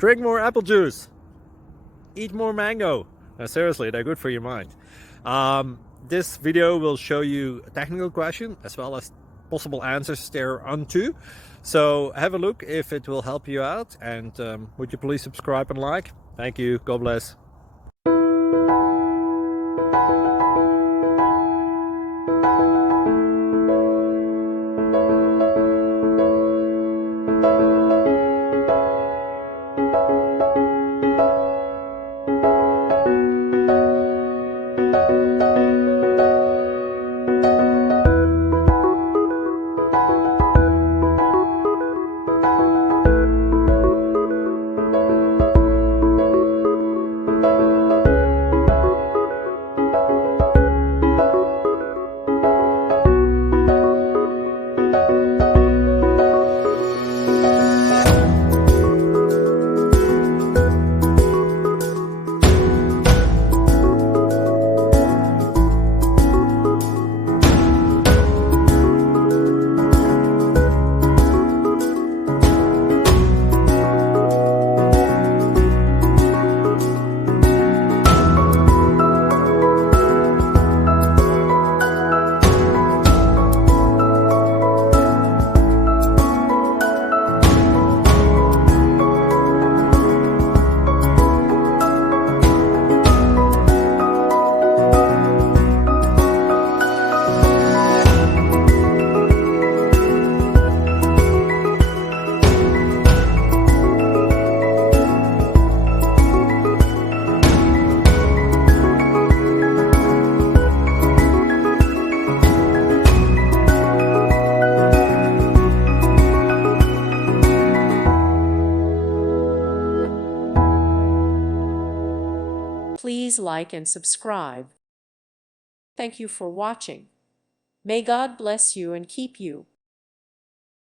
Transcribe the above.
Drink more apple juice. Eat more mango. No, seriously, they're good for your mind. This video will show you a technical question as well as possible answers thereunto. So have a look if it will help you out, and would you please subscribe and like? Thank you. God bless. Please like and subscribe. Thank you for watching. May God bless you and keep you.